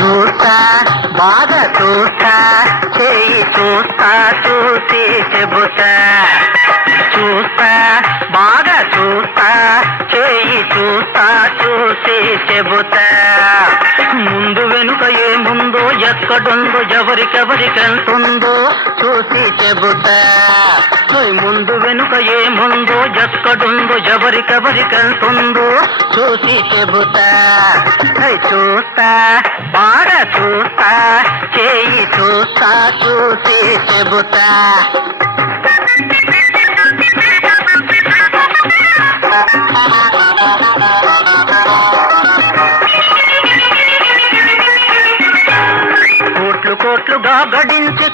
చూస్తా బాగా చూస్తా చేయి చూస్తా చూసి చెబుతా. చూస్తా బాగా చూస్తా చేయి చూస్తా చూసి చెబుతా. ముందు వెనుక ఏముందో ఎక్కడుందో ఎవరికెవరికెళ్తుందో చూసి చెబుతా. ఓయ్ ఏముందో ఎక్కడుందో ఎవరికెవరికెళ్తుందో చూసి చెబుతా. చూస్తా బాడ చూస్తా చేయి చూస్తా చూసి చెబుతా. కోట్లు కోట్లుగా గడించి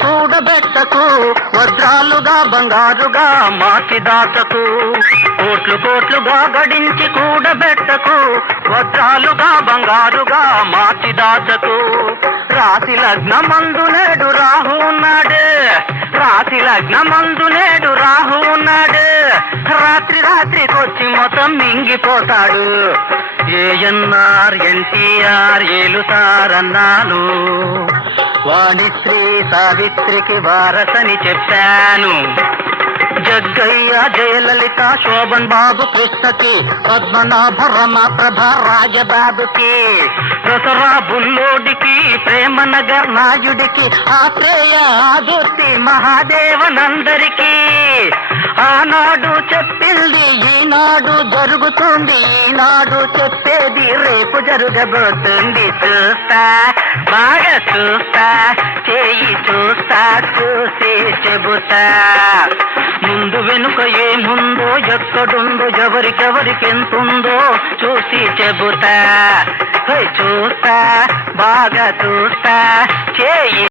కూడబెట్టకు వజ్రాలుగా బంగారుగా మార్చి దాచకు. కోట్లు కోట్లుగా గడించి కూడబెట్టకు వజ్రాలుగా బంగారుగా మార్చి దాచకు. రాశి లగ్నమందు నేడు రాహు ఉన్నాడు రాశి లగ్నమందు నేడు రాహు ఉన్నాడు. రాత్రి రాత్రికొచ్చి మొత్తం మింగిపోతాడు. ఏఎన్ఆర్ ఎన్టీఆర్ ఏలుతారన్నాను వాణిశ్రీ సావిత్రికి వారసని చెప్పాను. జగ్గయ్య జయలలిత శోభన్ బాబు కృష్ణకి పద్మనాభ రమ ప్రభ రాజబాబుకి దసరా బుల్లోడికి ప్రేమ నగర్ నాయుడికి ఆత్రేయ ఆదుర్తి మహాదేవనందరికీ. ఆనాడు చెప్పింది ఈనాడు జరుగుతుంది ఈనాడు చెప్పేది రేపు జరగబోతుంది. చూస్తా బాగా చూస్తా చేయి చూస్తా చూసి చెబుతా. ముందు వెనుక ఏముందో ఎక్కడుందో ఎవరికెవరికి ఎంతుందో చూసి చెబుతా. చూస్తా బాగా చూస్తా చేయి